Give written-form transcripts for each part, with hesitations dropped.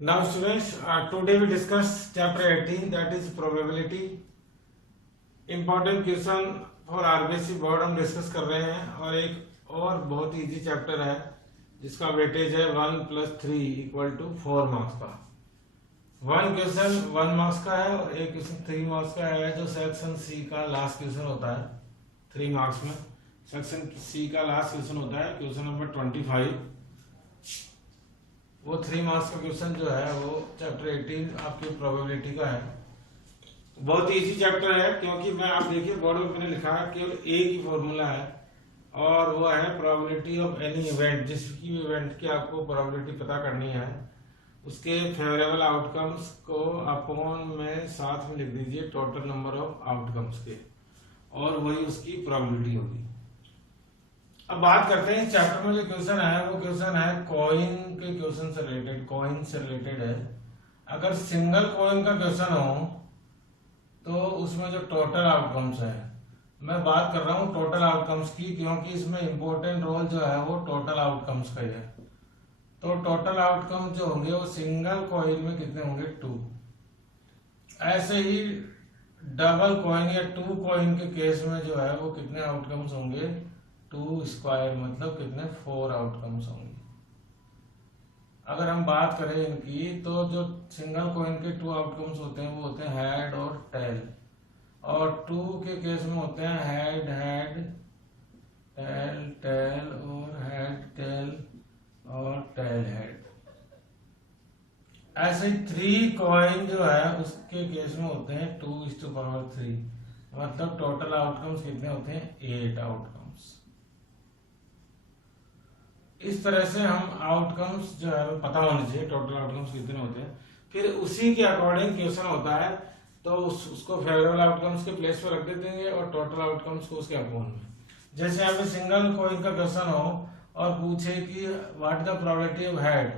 Now students, today we discuss chapter 18, that is probability. Important question for RBSC board हम discuss कर रहे हैं और एक और बहुत इजी चैप्टर है जिसका वेटेज है 1 + 3 = 4 मार्क्स का। वन क्वेश्चन 1 मार्क्स का है और एक क्वेश्चन 3 मार्क्स का है जो सेक्शन सी का लास्ट क्वेश्चन होता है 3 मार्क्स में। सेक्शन सी का लास्ट क्वेश्चन होता है क्वेश्चन नंबर 25, वो 3 मार्क्स का क्वेश्चन जो है वो चैप्टर 18 आपकी प्रोबेबिलिटी का है। बहुत इजी चैप्टर है क्योंकि मैं आप देखिए बोर्ड में मैंने लिखा है केवल एक ही फॉर्मूला है और वो है प्रोबेबिलिटी ऑफ एनी इवेंट। जिसकी भी इवेंट की आपको प्रोबेबिलिटी पता करनी है उसके फेवरेबल आउटकम्स को अपॉन में साथ में लिख दीजिए टोटल नंबर ऑफ आउटकम्स के और वही उसकी प्रोबेबिलिटी होगी। अब बात करते हैं चैप्टर में जो क्वेश्चन है वो क्वेश्चन है कॉइन के क्वेश्चन से रिलेटेड, कॉइन से रिलेटेड है। अगर सिंगल कॉइन का क्वेश्चन हो तो उसमें जो टोटल आउटकम्स है, मैं बात कर रहा हूं टोटल आउटकम्स की क्योंकि इसमें इंपॉर्टेंट रोल जो है वो टोटल आउटकम्स का ही है। तो टोटल आउटकम जो होंगे वो सिंगल कॉइन में कितने होंगे 2। ऐसे ही डबल कॉइन या 2 कॉइन के केस में जो है वो कितने आउटकम्स होंगे 2 स्क्वायर, मतलब कितने 4 आउटकम्स होंगे। अगर हम बात करें इनकी तो जो सिंगल कॉइन के 2 आउटकम्स होते हैं वो होते हैं हेड और टेल, और 2 के केस में होते हैं हेड हेड, टेल टेल और हेड टेल और टेल हेड। ऐसे 3 कॉइन जो है उसके केस में होते हैं 2:3, मतलब टोटल आउटकम्स कितने होते हैं 8 आउटकम्स। इस तरह से हम आउटकम्स जो है पता होने चाहिए टोटल आउटकम्स कितने होते हैं, फिर उसी के अकॉर्डिंग क्वेश्चन होता है तो उसको फेवरेबल आउटकम्स के प्लेस पर रख देते हैं और टोटल आउटकम्स को उसके अपोन में। जैसे यहाँ पे सिंगल कॉइन का क्वेश्चन हो और पूछे कि what the probability of head,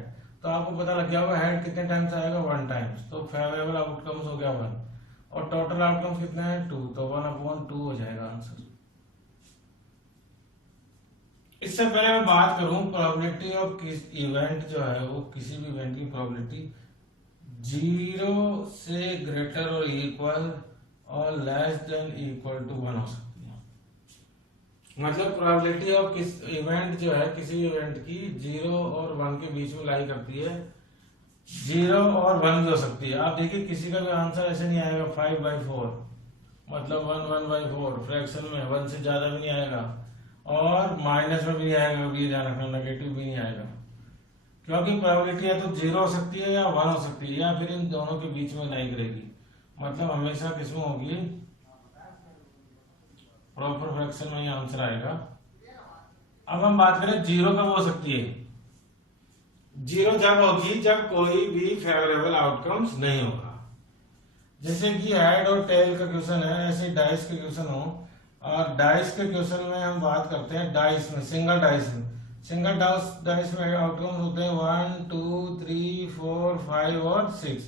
तो आपको पता लग गया होगा हेड कितने टाइम्स आएगा 1 टाइम्स, तो फेवरेबल आउटकम्स हो गया 1 और टोटल आउटकम्स कितने हैं 2, तो 1/2 हो जाएगा आंसर। इससे पहले मैं बात करूं प्रोबेबिलिटी ऑफ किस इवेंट जो है वो किसी भी इवेंट की प्रोबेबिलिटी 0 से ग्रेटर और इक्वल और लेस देन इक्वल टू 1 हो सकती है। मतलब प्रोबेबिलिटी ऑफ किस इवेंट जो है किसी भी इवेंट की 0 और 1 के बीच में लाई करती है। 0 और 1 भी हो सकती है। आप देखिए किसी का भी आंसर ऐसे नहीं आएगा 5/4, मतलब 1/4 फ्रैक्शन में 1 से ज्यादा भी नहीं आएगा और माइनस में भी नहीं आएगा, भी ध्यान रखना नेगेटिव भी नहीं आएगा, क्योंकि प्रोबेबिलिटी या तो 0 हो सकती है या 1 हो सकती है या फिर इन दोनों के बीच में लाई करेगी, मतलब हमेशा किसमें होगी प्रॉपर फ्रैक्शन में ही आंसर आएगा। अब हम बात करें 0 कब हो सकती है। 0 जब होगी जब कोई भी फेवरेबल आउटकम्स नहीं होगा। जैसे कि हेड और टेल का क्वेश्चन है, ऐसे डाइस के क्वेश्चन हो, और डाइस के क्वेश्चन में हम बात करते हैं डाइस में, सिंगल डाइस में आउटकम्स होते हैं 1 2 3 4 5 और 6।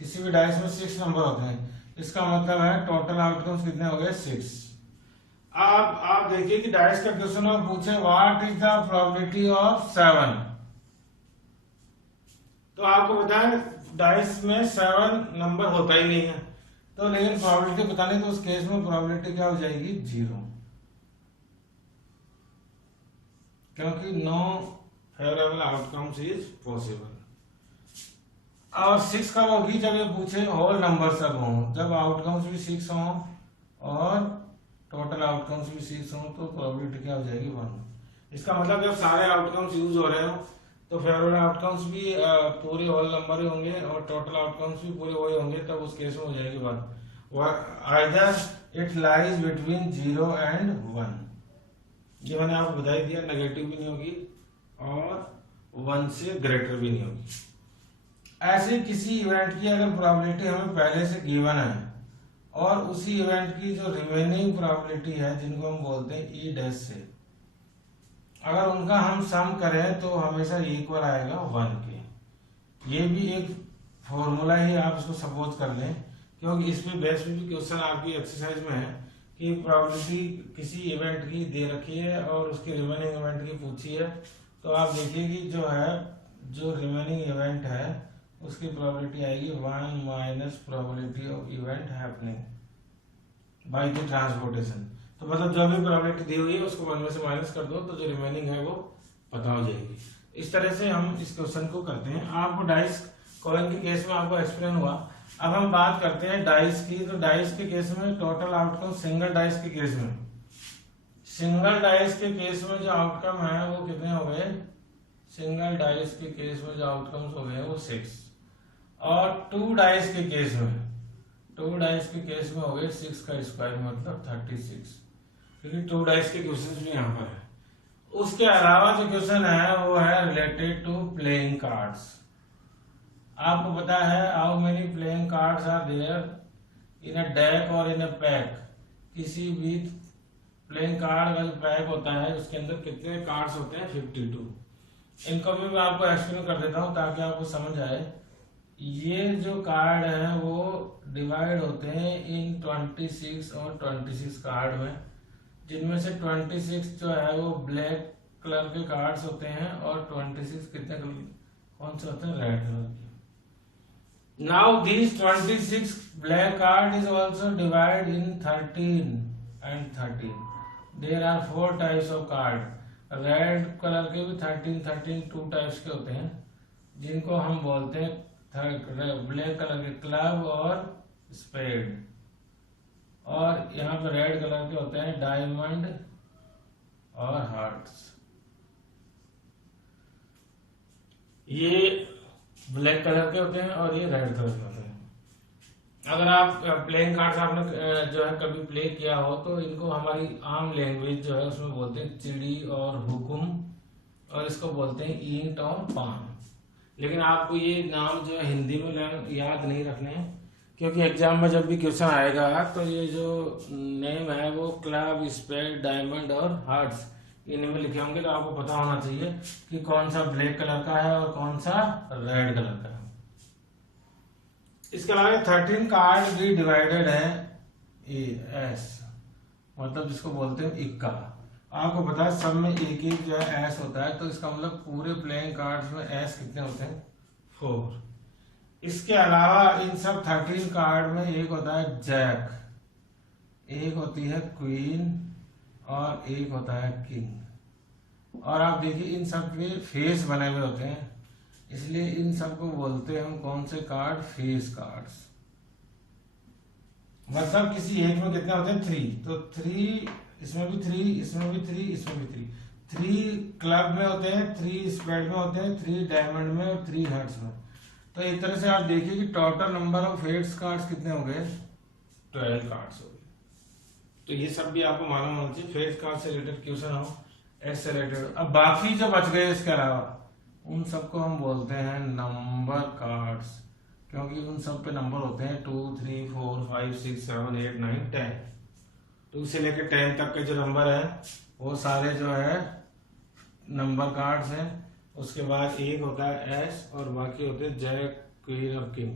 किसी भी डाइस में 6 नंबर होते हैं, इसका मतलब है टोटल आउटकम्स कितने हो गए 6। अब आप देखिए कि डाइस का क्वेश्चन और पूछे what is the probability of 7, तो आपको पता है डाइस में 7 नंबर होता ही नहीं है, तो लेकिन प्रोबेबिलिटी पता नहीं, तो उस केस में प्रोबेबिलिटी क्या हो जाएगी 0, क्योंकि no favourable outcomes is possible. और 6 कब होगी जब ये पूछे होल नंबर सब हो, जब आउटकम्स भी 6 हो और टोटल आउटकम्स भी 6 हो, तो प्रोबेबिलिटी क्या हो जाएगी 1। इसका मतलब जब सारे आउटकम्स यूज हो रहे हो तो फेवरेबल आउटकम्स भी पूरे होल नंबर ही होंगे और टोटल आउटकम्स भी पूरे वही होंगे, तब उस केस में हो जाएगी 1। Either it lies between 0 and 1, ये मैंने आपको बता दिया, नेगेटिव भी नहीं होगी और 1 से ग्रेटर भी नहीं होगी। ऐसे किसी इवेंट की अगर प्रोबेबिलिटी हमें पहले से गिवन है और उसी इवेंट की जो रिमेनिंग प्रोबेबिलिटी है जिनको हम बोलते हैं ई डैश से, अगर उनका हम सम करें तो हमेशा इक्वल आएगा 1 के। ये भी एक फॉर्मूला ही आप इसको सपोज कर लें, क्योंकि इसमें बेस पे भी क्वेश्चन आपकी एक्सरसाइज में है कि प्रोबेबिलिटी किसी इवेंट की दे रखी है और उसके रिमेनिंग इवेंट की पूछी है, तो आप देखिए कि जो है जो रिमेनिंग इवेंट है उसकी प्रोबेबिलिटी आएगी 1 minus probability of event happening by the transportation. तो मतलब जो भी प्रोबेबिलिटी दी हुई है उसको 1 में से माइनस कर दो तो जो रिमेनिंग है वो पता हो जाएगी। इस तरह से हम इस क्वेश्चन को करते हैं। आपको डाइस कॉइन के केस में आपको एक्सप्लेन हुआ। अब हम बात करते हैं डाइस की। तो डाइस के केस में टोटल आउटकम सिंगल डाइस के केस में, सिंगल डाइस के केस में जो आउटकम है वो कितने हो गए? सिंगल डाइस के केस में जो आउटकम्स हो गए वो 6, और 2 डाइस के केस में, 2 डाइस के केस में हो गए 6 का स्क्वायर मतलब 36, क्योंकि 2 डाइस के क्वेश्चन भी यहाँ पर है। उसके अलावा जो क्वेश्चन है वो है रिलेटेड टू प्लेइंग कार्ड्स। आपको पता है how many playing cards are there in a deck और इन अ पैक। किसी भी प्लेइंग कार्ड का जो पैक होता है उसके अंदर कितने कार्ड्स होते हैं? 52। इनको भी मैं आपको एक्सप्लेन कर देता हूँ ताकि आपको समझ आए। ये जो कार्ड है वो डिवाइड होते हैं इन 26 और 26 कार्ड में, जिनमें से 26 जो है वो ब्लैक कलर के कार्ड्स होते हैं और 26 कितने कलर कौन से होते हैं? रेड कलर के। Now these 26 black card is also divided in 13 and 13. There are 4 types of card. Red colour के भी 13 2 टाइप्स के होते हैं, जिनको हम बोलते हैं ब्लैक कलर के क्लब और स्पेड, और यहाँ पे रेड कलर के होते हैं डायमंड और हार्ट्स। ये ब्लैक कलर के होते हैं और ये रेड कलर के होते हैं। अगर आप प्लेइंग कार्ड्स आपने जो है कभी प्ले किया हो तो इनको हमारी आम लैंग्वेज जो है उसमें बोलते हैं चिड़ी और हुकुम, और इसको बोलते हैं ईंट और पान। लेकिन आपको ये नाम जो है हिंदी में याद नहीं रखने हैं, क्योंकि एग्जाम में जब भी क्वेश्चन आएगा तो ये जो नेम है वो क्लब, स्पेड, डायमंड और हार्ट्स इनमें लिखे होंगे। तो आपको पता होना चाहिए कि कौन सा ब्लैक कलर का है और कौन सा रेड कलर का है। इसके अलावा 13 कार्ड भी डिवाइडेड है एस, मतलब जिसको बोलते हैं इक्का। आपको पता है सब में एक एक जो है एस होता है, तो इसका मतलब पूरे प्लेइंग कार्ड्स में एस कितने होते हैं? 4। इसके अलावा इन सब 13 कार्ड में एक होता है जैक, एक होती है क्वीन और एक होता है किंग। और आप देखिए इन सब के फेस बने हुए होते हैं, इसलिए इन सब को बोलते हैं हम कौन से कार्ड? Face cards. मतलब किसी एक में कितने होते हैं? 3। तो 3 इसमें भी 3, इसमें भी 3, इसमें भी 3। 3 क्लब में होते हैं, 3 स्पेड में होते हैं, 3 डायमंड में और 3 हार्ट्स में। तो एक तरह से आप देखिए कि total number of face cards कितने हो गए? 12 कार्ड्स हो गए। तो ये सब भी आपको मालूम होना चाहिए। फेस कार्ड से रिलेटेड क्वेश्चन हो, एस से रिलेटेड। अब बाकी जो बच गए इसके अलावा उन सबको हम बोलते हैं नंबर कार्ड्स, क्योंकि उन सब पे नंबर होते हैं 2, 3, 4, 5, 6, 7, 8, 9, 10। 2 से लेकर 10 तक के जो नंबर है वो सारे जो है नंबर कार्ड्स हैं। उसके बाद एक होता है एस और बाकी होते हैं जैक, क्वीन और किंग।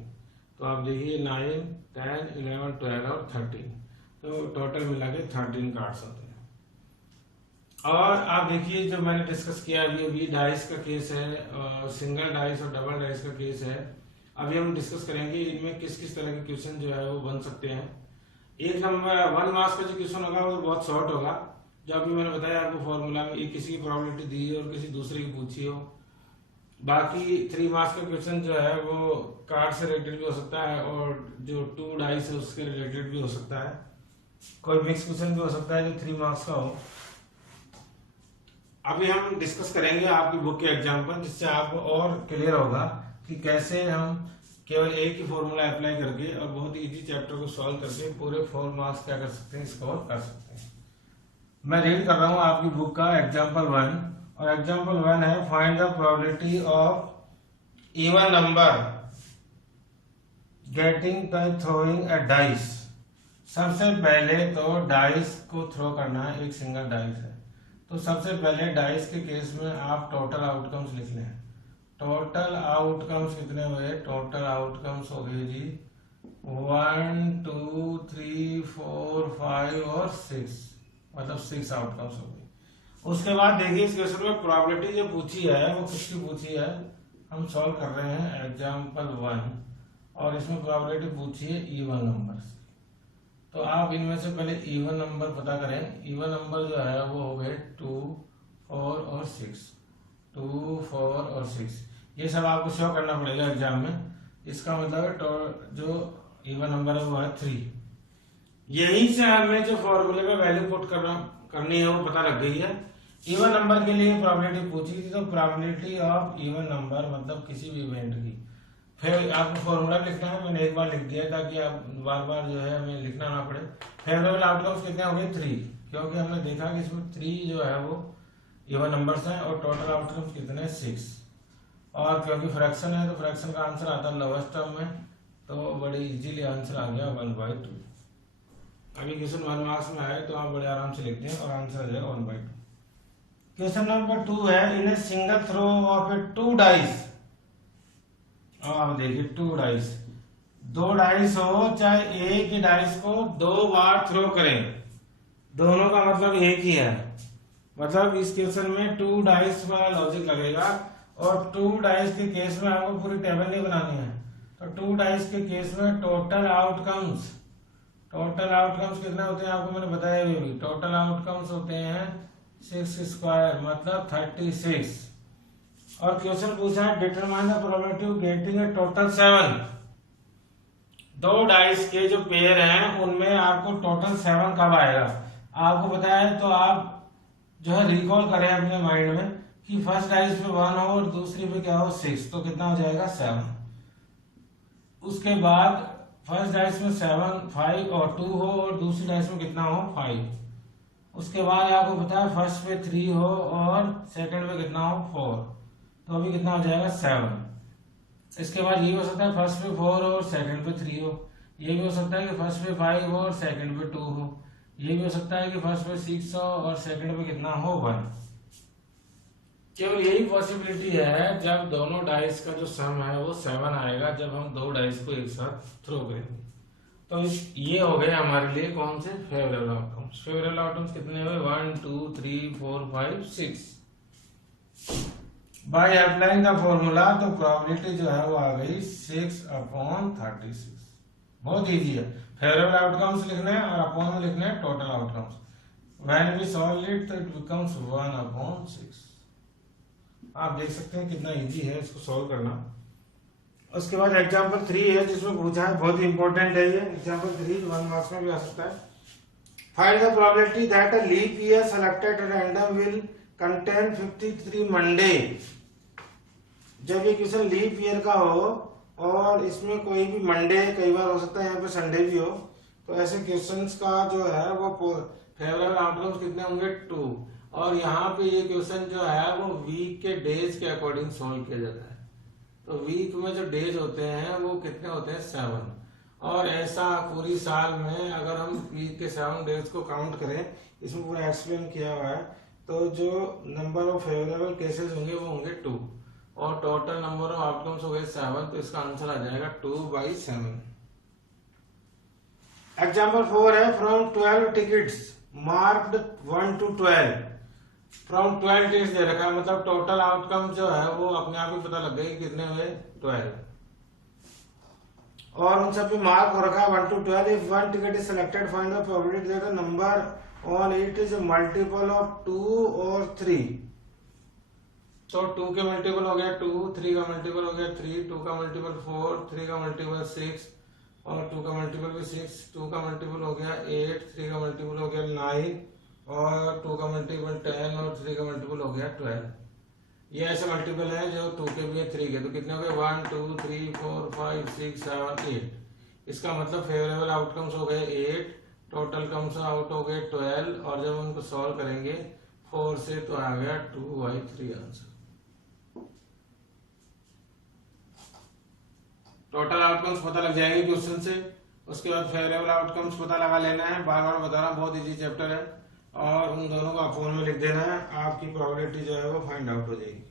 तो आप देखिए 9, 10, 11, 12 और 13, तो टोटल मिला के 13 कार्ड्स होते हैं। और आप देखिए जो मैंने डिस्कस किया अभी डाइस का केस है, सिंगल डाइस और डबल डाइस का केस है। अभी हम डिस्कस करेंगे इनमें किस किस तरह के क्वेश्चन जो है वो बन सकते हैं। एक नंबर 1 मार्क्स का जो क्वेश्चन होगा वो बहुत शॉर्ट होगा, जो अभी मैंने बताया आपको फॉर्मूला में, एक किसी की प्रोबेबिलिटी दी और किसी दूसरे की पूछी हो। बाकी 3 मार्क्स का क्वेश्चन जो है वो कार्ड से रिलेटेड भी हो सकता है और जो 2 डाइस है उसके रिलेटेड भी हो सकता है। कोई मिक्स क्वेश्चन भी हो सकता है जो 3 मार्क्स का हो। अभी हम डिस्कस करेंगे आपकी बुक के एग्जाम्पल, जिससे आपको और क्लियर होगा कि कैसे हम केवल एक ही फॉर्मूला अप्लाई करके और बहुत इजी चैप्टर को सॉल्व करके पूरे 4 मार्क्स क्या कर सकते हैं? स्कोर कर सकते हैं। मैं रीड कर रहा हूं आपकी बुक का एग्जाम्पल 1, और एग्जाम्पल 1 है find the probability of even number getting by throwing a dice. सबसे पहले तो डाइस को थ्रो करना है, एक सिंगल डाइस है। तो सबसे पहले डाइस के केस में आप टोटल आउटकम्स लिख लें। टोटल आउटकम्स कितने हुए? टोटल आउटकम्स हो गए जी 1, 2, 3, 4, 5 और 6, मतलब 6 आउटकम्स हो गए। उसके बाद देखिए इस क्वेश्चन में प्रोबेबिलिटी जो पूछी है वो किसकी पूछी है? हम सॉल्व कर रहे हैं एग्जाम्पल 1 और इसमें प्रोबेबिलिटी पूछी है इवन नंबर से। तो आप इनमें से पहले इवन नंबर पता करें। इवन नंबर जो है वो हो गए 2, 4 और 6। 2, 4 और 6 ये सब आपको शो करना पड़ेगा एग्जाम में। इसका मतलब है जो इवन नंबर है वो है 3। यही से हमें जो फॉर्मूले में वैल्यू पुट करनी है वो पता लग गई है। इवन नंबर के लिए प्रोबेबिलिटी पूछी थी, तो प्रोबेबिलिटी ऑफ इवन नंबर मतलब किसी भी इवेंट की। फिर आपको फॉर्मूला लिखना है, मैंने एक बार लिख दिया ताकि आप बार बार जो है हमें लिखना ना पड़े। फेवरेबल आउटकम्स कितने हो गए 3, क्योंकि हमने देखा कि इसमें 3 जो है वो इवन नंबर्स हैं और टोटल आउटकम्स कितने 6। और क्योंकि फ्रैक्शन है तो फ्रैक्शन का आंसर आता है लोवेस्ट टर्म में, तो बड़े इजीली आंसर आ गया 1/2। अभी क्वेश्चन 1 मार्क्स में आए तो आप बड़े आराम से लिख दें और आंसर आ जाएगा 1/2। क्वेश्चन नंबर 2 है, in a single throw of a 2 dice. अब देखिए 2 डाइस, 2 डाइस हो चाहे एक ही डाइस को 2 बार थ्रो करें, दोनों का मतलब एक ही है। मतलब इस क्वेश्चन में 2 डाइस वाला लॉजिक लगेगा और 2 डाइस के केस में आपको पूरी टेबल नहीं बनानी है। तो 2 डाइस के केस में टोटल आउटकम्स कितने होते हैं आपको मैंने बताया भी। टोटल आउटकम्स होते हैं 6 स्क्वायर मतलब 36। और क्वेश्चन पूछा है determine the probability of getting a total 7। 2 dice के जो पेयर हैं उनमें आपको टोटल 7 कब आएगा आपको पता है। तो आप जो है रिकॉल करें अपने माइंड में कि फर्स्ट डाइस पे 1 हो और दूसरी पे क्या हो 6, तो कितना हो जाएगा 7। उसके बाद फर्स्ट डाइस में 7, 5 और 2 हो और दूसरी डाइस में कितना हो 5। उसके बाद आपको पता है फर्स्ट पे 3 हो और सेकंड पे कितना हो 4, तो अभी कितना हो जाएगा 7। इसके बाद ये हो सकता है फर्स्ट पे 4 हो और सेकंड पे 3 हो। ये भी हो सकता है कि फर्स्ट पे 5 हो और सेकंड पे 2 हो। ये भी हो सकता है कि फर्स्ट पे 6 हो और सेकंड पे कितना हो 1। केवल यही पॉसिबिलिटी है जब दोनों डाइस का जो सम है वो 7 आएगा, जब हम 2 डाइस को एक साथ थ्रो करेंगे। तो ये हो गए हमारे लिए कौन से फेवरेबल आउटकम्स। फेवरेबल आउटकम्स कितने हुए 1, 2, 3, 4, 5, 6। बाय अप्लाइंग द फॉर्मूला तो प्रोबेबिलिटी जो है वो आ गई 6/36। बहुत इजी है। फेवरेबल आउटकम्स लिखने हैं और अपॉन में लिखने हैं total outcomes. When we solve it तो इट बिकम्स 1/6। आप देख सकते हैं कितना इजी है इसको सॉल्व करना। उसके बाद एग्जांपल 3 है जिसमें पूछा है, बहुत ही इंपॉर्टेंट है ये एग्जांपल 3, 1 मार्क्स में भी आ सकता है। Find the probability that a leap year selected at random will contain 53 Monday. जब ये क्वेश्चन लीप ईयर का हो और इसमें कोई भी मंडे, कई बार हो सकता है यहाँ पे संडे भी हो, तो ऐसे क्वेश्चंस का जो है वो फेवरेबल आउटकम्स कितने होंगे 2। और यहाँ पे ये क्वेश्चन जो है वो वीक के डेज के अकॉर्डिंग सॉल्व किया जाता है। तो वीक में जो डेज होते हैं वो कितने होते हैं 7। और ऐसा पूरी साल में अगर हम वीक के 7 डेज को काउंट करें, इसमें पूरा एक्सप्लेन किया हुआ है, तो जो नंबर ऑफ फेवरेबल केसेस होंगे वो होंगे 2 और टोटल नंबर ऑफ आउटकम्स हो गए 7, तो इसका आंसर आ जाएगा 2/7। एग्जाम्पल 4 है, from 12 tickets marked 1 to 12। From 12 tickets दे रखा है, मतलब टोटल आउटकम जो है वो अपने आप ही पता लग गई कितने हुए 12। और उन सब पे मार्क हो रखा है 1 to 12। If one ticket is selected find the probability that the number on it is a multiple of 2 और 3। तो 2 के मल्टीपल हो गया 2, 3 का मल्टीपल हो गया 3, 2 का मल्टीपल 4, 3 का मल्टीपल 6 और 2 का मल्टीपल भी 6, 2 का मल्टीपल हो गया 8, 3 का मल्टीपल हो गया 9 और 2 का मल्टीपल 10 और 3 का मल्टीपल हो गया 12। ये ऐसे मल्टीपल है जो 2 के भी है 3 के, तो कितने हो गए 1, 2, 3, 4, 5, 6, 7, 8। इसका मतलब फेवरेबल आउटकम्स हो गए 8, टोटल कम्स आउट हो गए 12 और जब उनको सॉल्व करेंगे 4 से तो आ गया 2/3 आंसर। टोटल आउटकम्स पता लग जाएंगे क्वेश्चन से। उसके बाद फेवरेबल आउटकम्स पता लगा लेना है, बार बार बता रहा हूं बहुत इजी चैप्टर है, और उन दोनों को अपोन में लिख देना है, आपकी प्रोबेबिलिटी जो है वो फाइंड आउट हो जाएगी।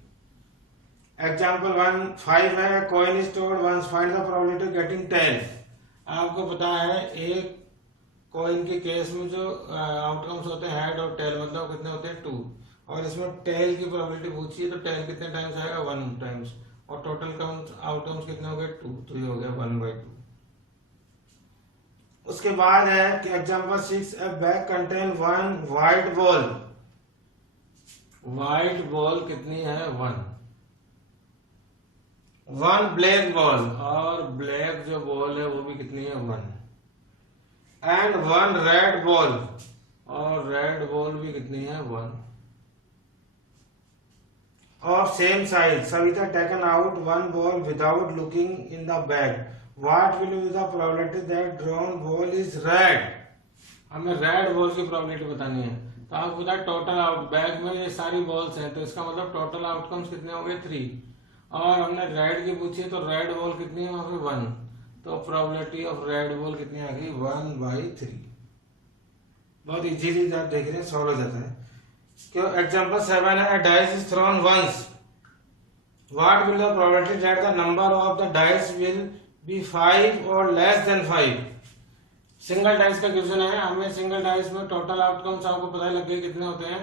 एग्जांपल 1/5 है, coin is told once find the probability of getting tails. आपको पता है एक कॉइन के केस में जो आउटकम्स होते हैं हेड और टेल, मतलब कितने होते हैं 2, और इसमें टेल की प्रोबेबिलिटी पूछी है तो टेल कितने टाइम्स आएगा 1 टाइम्स और टोटल आउटकम्स कितने हो गए 2, तो ये हो गया 1/2। उसके बाद है कि एग्जांपल 6, ए bag contain 1 white ball. White ball कितनी है 1 ब्लैक बॉल, और ब्लैक जो बॉल है वो भी कितनी है 1, एंड 1 रेड बॉल, और रेड बॉल भी कितनी है 1, of same size. Savita taken out 1 ball without looking in the bag. What will be the probability that drawn ball is red? हमें रेड बॉल की प्रोबेबिलिटी बतानी है। तो आपको पता है टोटल आउट बैग में ये सारी बॉल्स हैं, तो इसका मतलब टोटल आउटकम्स कितने हो गए 3, और हमने रेड की पूछी है तो रेड बॉल कितनी है वहां पे 1, तो प्रोबेबिलिटी ऑफ रेड बॉल कितनी आ गई 1/3। बहुत इजीली आप देख रहे हैं सॉल्व हो जाता है। Example 7 है, a dice is thrown once. What will the probability that the number of the dice will be 5 or less than 5? Single dice का क्वेश्चन है। हमें सिंगल डाइस में टोटल आउटकम्स आपको पता लग गए कितने होते हैं,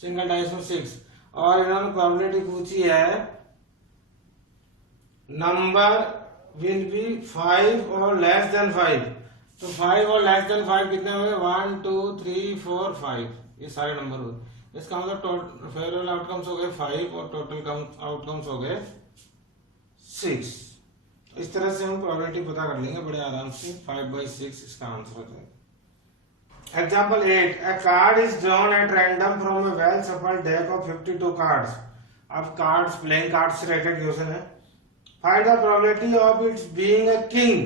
सिंगल डाइस में 6, और इन्होंने प्रोबेबिलिटी पूछी है नंबर विल बी 5 और लेस देन 5। तो 5 और लेस देन 5 कितने हुए 1 2 3 4 5, ये सारे नंबर हुए। इसका मतलब फेवरेबल आउटकम्स हो गए 5 और टोटल आउटकम्स हो गए 6। इस तरह से हम प्रोबेबिलिटी पता कर लेंगे बड़े आराम से। 5/6 इसका आंसर हो जाएगा। Example 8, a card is drawn at random from a well shuffled deck of 52 cards। अब कार्ड्स प्लेइंग कार्ड से रिलेटेड क्वेश्चन है। Find the probability of its being a king.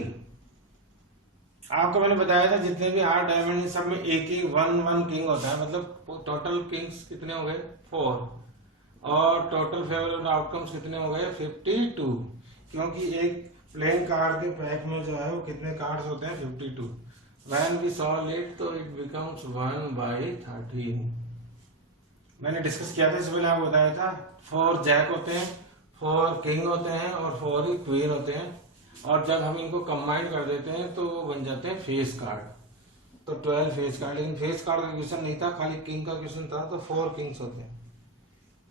आपको मैंने बताया था जितने भी 8 डायमंड सब में एक ही 1 किंग होता है, मतलब टोटल किंग्स कितने हो गए 4, और टोटल फेवरेबल आउटकम्स कितने हो गए 52, क्योंकि एक प्लेइंग कार्ड के पैक में जो है वो कितने कार्ड्स होते हैं 52। व्हेन वी सॉल्व इट तो इट बिकम्स 1/13। मैंने डिस्कस किया था, इससे पहले आपको बताया था 4 जैक होते हैं, 4 किंग होते हैं और 4 ही क्वीन होते हैं, और जब हम इनको कंबाइन कर देते हैं तो बन जाते हैं फेस कार्ड। तो 12 फेस कार्ड, लेकिन फेस कार्ड का क्वेश्चन नहीं था, खाली किंग का क्वेश्चन था, तो 4 किंग्स होते हैं।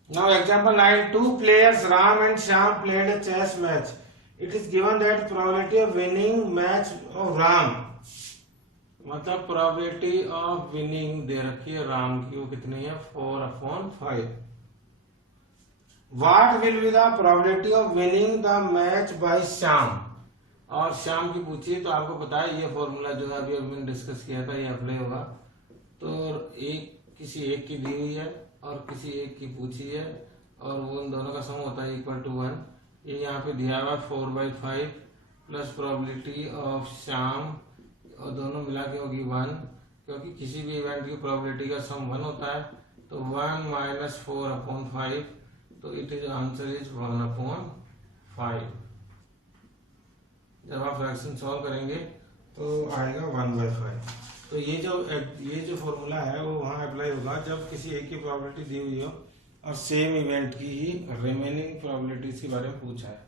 Now example 9, 2 players Ram and Shyam played a chess match. It is given that probability of winning match of Ram, मतलब प्रोबेबिलिटी ऑफ विनिंग दे रखी है राम की, वो कितनी है 4/5। What will be the probability of winning the match by Shyam, और शाम की पूछिए। तो आपको पता है ये फॉर्मूला जो है अभी मैंने डिस्कस किया था, ये अप्लाई होगा। तो किसी एक की दी हुई है और किसी एक की पूछी है, और वो उन दोनों का सम होता है =1। ये यहाँ पे दिया हुआ 4/5 प्लस प्रोबेबिलिटी ऑफ शाम, और दोनों मिला के होगी 1, क्योंकि किसी भी इवेंट की प्रोबेबिलिटी का सम 1 होता है। तो 1 - 4/5, तो इट इज आंसर इज 1/5। जब आप फ्रैक्शन सॉल्व करेंगे तो आएगा 1/5। तो ये जो फॉर्मूला है वो वहां अप्लाई होगा जब किसी एक की प्रोबेबिलिटी दी हुई हो और सेम इवेंट की ही रिमेनिंग प्रोबेबिलिटीज के बारे में पूछा है।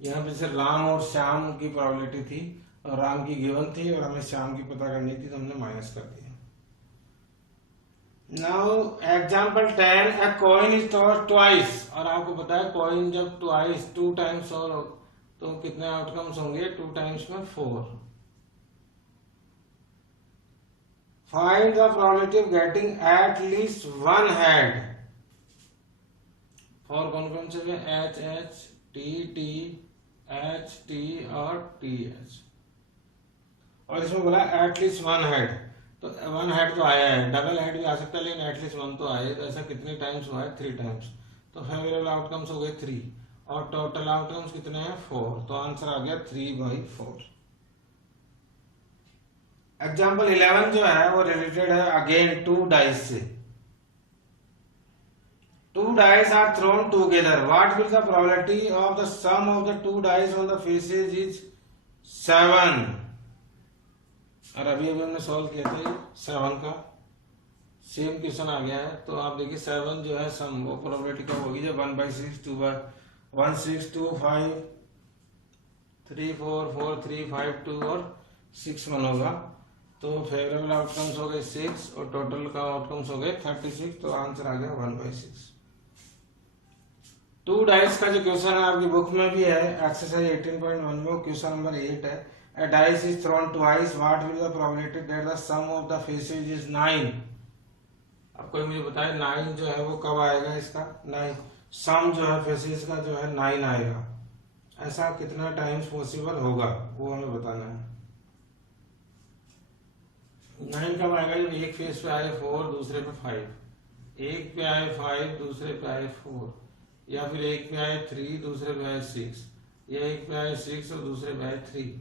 यहाँ पे जैसे राम और श्याम की प्रोबेबिलिटी थी, और राम की गिवन थी और हमें श्याम की पता करनी थी, तो हमने माइनस कर दिया। Now example 10, a coin is tossed twice। और आपको पता है कॉइन जब 2 टाइम्स हो तो कितने आउटकम्स होंगे 2 टाइम्स में 4। Find the probability of getting at least 1 head for कौन कौन से HH, TT, HT और TH। और इसमें बोला एट लीस्ट 1 हेड, तो 1 हेड तो आया है, डबल हेड भी आ सकता है, लेकिन एटलीस्ट 1 तो आए। तो ऐसा कितने टाइम्स हुआ है 3 टाइम्स। तो फेवरेबल आउटकम्स हो गए 3, और टोटल आउटकम्स कितने हैं 4, तो आंसर आ गया 3/4। एग्जाम्पल 11 जो है वो रिलेटेड है अगेन 2 डाइस से। 2 dice are thrown together. What will the probability of the sum of the 2 dice on the faces is 7। और अभी हमने सॉल्व किया था 7 का सेम क्वेश्चन आ गया है। तो आप देखिए 7 जो है सम, वो प्रोबेबिलिटी का होगी जब 1/6, 2/1 6 2 5 3 4 4 3 5 2 और 6 1 होगा। तो फेवरेबल आउटकम्स हो गए 6 और टोटल का आउटकम्स हो गए 36, तो आंसर आ गया 1/6। टू डाइस का जो क्वेश्चन है आपकी बुक में भी है, एक्सरसाइज 18.1 में क्वेश्चन नंबर 8 है। A dice is thrown twice. What will the probability that the sum of the faces is 9? अब कोई मुझे बताए 9 जो है वो कब आएगा, इसका 9 सम जो है फेसेस का जो है 9 आएगा। ऐसा कितना टाइम्स पॉसिबल होगा वो हमें बताना है। 9 कब आएगा? जब एक फेस पे आए 4, दूसरे पे 5, एक पे आए 5, दूसरे पे आए 4, या फिर एक पे आए 3, दूसरे पे आए 6, या एक पे आए 6 और दूसरे पे आए 3।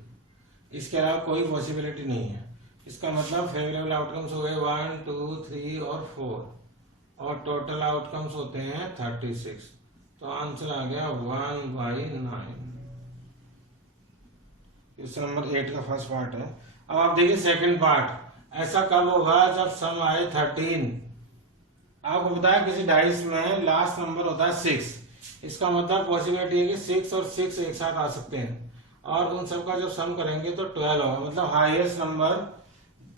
इसके अलावा कोई पॉसिबिलिटी नहीं है। इसका मतलब फेवरेबल आउटकम्स हो गए 1, 2, 3 और 4 और टोटल आउटकम्स होते हैं 36। तो आंसर आ गया 1/9। क्वेश्चन नंबर 8 का फर्स्ट पार्ट है। अब आप देखिए सेकंड पार्ट। ऐसा कब होगा जब सम आए 13। आपको बताया किसी डाइस में लास्ट नंबर होता है 6। इसका मतलब पॉसिबिलिटी है कि 6 और 6 एक साथ आ सकते हैं और उन सब का जब सम करेंगे तो 12 होगा। मतलब हाईएस्ट नंबर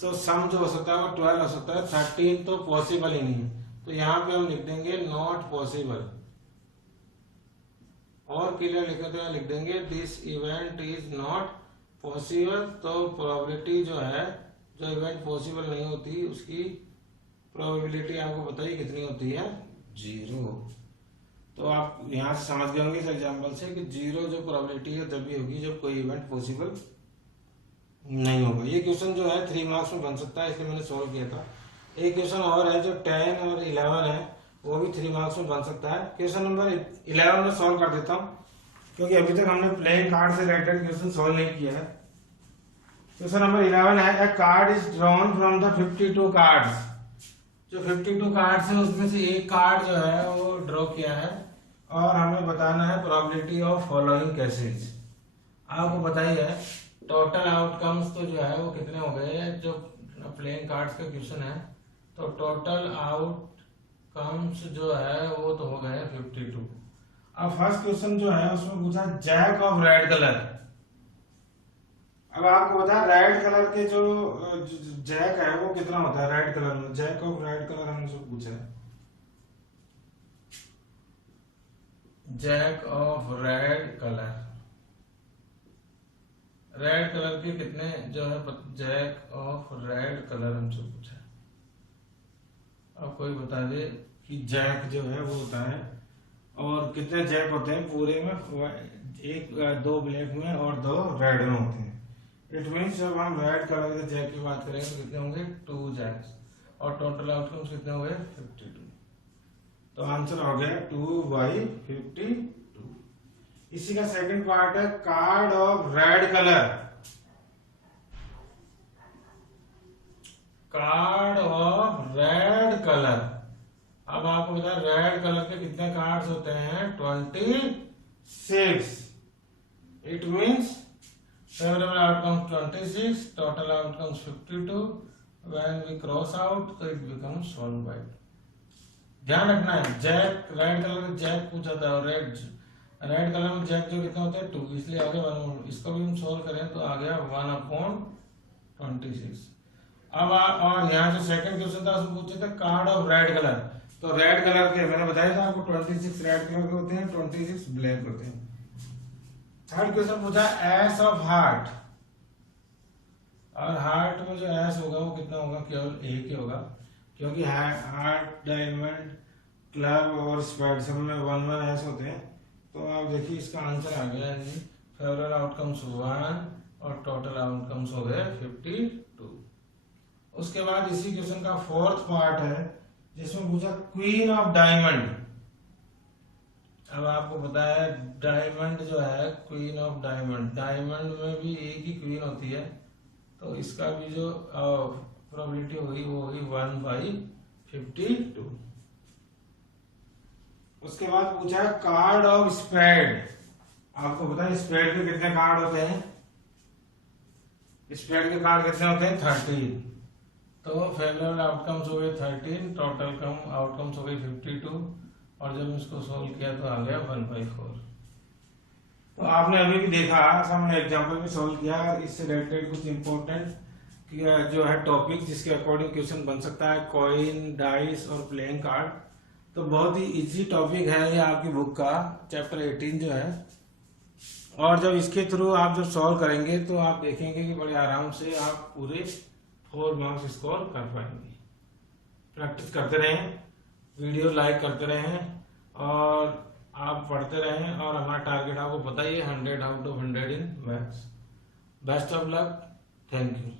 तो सम जो हो सकता है वो 12 हो सकता है, 13 तो पॉसिबल ही नहीं है। तो यहाँ पे हम लिख देंगे नॉट पॉसिबल, और क्लियर लिखे तो लिख देंगे this event is not possible. तो प्रोबेबिलिटी जो है, जो इवेंट पॉसिबल नहीं होती उसकी प्रोबेबिलिटी आपको बताइए कितनी होती है? 0। तो आप यहाँ से समझ गए होंगे इस एग्जाम्पल से कि 0 जो प्रोबेबिलिटी है तभी होगी जब कोई इवेंट पॉसिबल नहीं होगा। ये क्वेश्चन जो है 3 मार्क्स में बन सकता है, इसलिए मैंने सॉल्व किया था। एक क्वेश्चन और है जो 10 और 11 है, वो भी 3 मार्क्स में बन सकता है। क्वेश्चन नंबर 11 में सॉल्व कर देता हूँ क्योंकि अभी तक हमने प्लेइंग कार्ड से रिलेटेड क्वेश्चन सॉल्व नहीं किया है। क्वेश्चन नंबर 11 है, a card is drawn from the 52 cards. जो 52 कार्ड्स है उसमें से एक कार्ड जो है वो ड्रॉ किया है और हमें बताना है प्रोबेबिलिटी ऑफ फॉलोइंग केसेस। आपको बताइए टोटल आउटकम्स तो जो है वो कितने हो गए, जो प्लेइंग कार्ड्स का क्वेश्चन है। तो टोटल आउटकम्स जो है वो तो हो गए 52। अब फर्स्ट क्वेश्चन जो है उसमें पूछा जैक ऑफ रेड कलर। अब आपको पता है रेड कलर के जो जैक है वो कितना होता है रेड कलर में। जैक ऑफ रेड कलर हमसे पूछा है। Jack of red colour, red colour के कितने जो है जैक ऑफ रेड कलर हमसे पूछा है। अब कोई बता दे कि जैक जो है वो होता है और कितने जैक होते हैं पूरे में, एक 2 ब्लैक में और 2 रेड में होते हैं। इट मीन्स जब हम रेड कलर के जैक की बात करेंगे तो कितने होंगे 2 जैक्स और टोटल आउटकम्स कितने हो गए 52। तो आंसर हो गया 2/52। इसी का सेकंड पार्ट है card of red colour. Card of red colour. अब आपको पता है रेड कलर के कितने कार्ड्स होते हैं 26। It means favourable outcome 26, total outcomes 52। When we cross out तो इट बिकम्स 1/2। ध्यान रखना है जैक रेड कलर में जैक पूछा था और रेड कलर में जैक जो कितना होता है 2, इसलिए आगे 1। इसको भी हम सोल्व करें तो आ गया 1/26। अब और यहाँ जो सेकंड क्वेश्चन था उसमें पूछे थे कार्ड ऑफ रेड कलर। तो रेड कलर के मैंने बताया था आपको 26 रेड कलर के होते हैं, 26 ब्लैक होते हैं। थर्ड क्वेश्चन पूछा एस ऑफ हार्ट, और हार्ट में जो एस होगा वो कितना होगा, केवल एक ही होगा क्योंकि हार्ट डायमंड क्लब और स्पेड सब में 1/1 एस होते हैं। तो आप देखिए इसका आंसर आ गया जी फेवरेबल आउटकम्स 1 और टोटल आउटकम्स हो गए 52। उसके बाद इसी क्वेश्चन का फोर्थ पार्ट है जिसमें पूछा क्वीन ऑफ डायमंड। अब आपको पता है डायमंड जो है क्वीन ऑफ डायमंड, डायमंड में भी एक ही क्वीन होती है, तो इसका भी जो प्रोबेबिलिटी होगी वो होगी 1/52। उसके बाद पूछा है कार्ड ऑफ स्पेड। आपको पता है स्पेड के कितने कार्ड होते हैं, स्पेड के कार्ड कितने होते हैं 13। तो फेवरेबल आउटकम्स हो गए 13, टोटल आउटकम्स हो गए 52 और जब इसको सोल्व किया तो आ गया 1/4। तो आपने अभी भी देखा हमने एग्जांपल में सोल्व किया। इससे रिलेटेड कुछ इंपॉर्टेंट जो है टॉपिक जिसके अकॉर्डिंग क्वेश्चन बन सकता है, कॉइन, डाइस और प्लेइंग कार्ड। तो बहुत ही इजी टॉपिक है ये आपकी बुक का, चैप्टर 18 जो है। और जब इसके थ्रू आप जब सॉल्व करेंगे तो आप देखेंगे कि बड़े आराम से आप पूरे 4 मार्क्स स्कोर कर पाएंगे। प्रैक्टिस करते रहें, वीडियो लाइक करते रहें और आप पढ़ते रहें। और हमारा टारगेट आपको पता ही है 100 out of 100 in maths. Best of luck, thank you.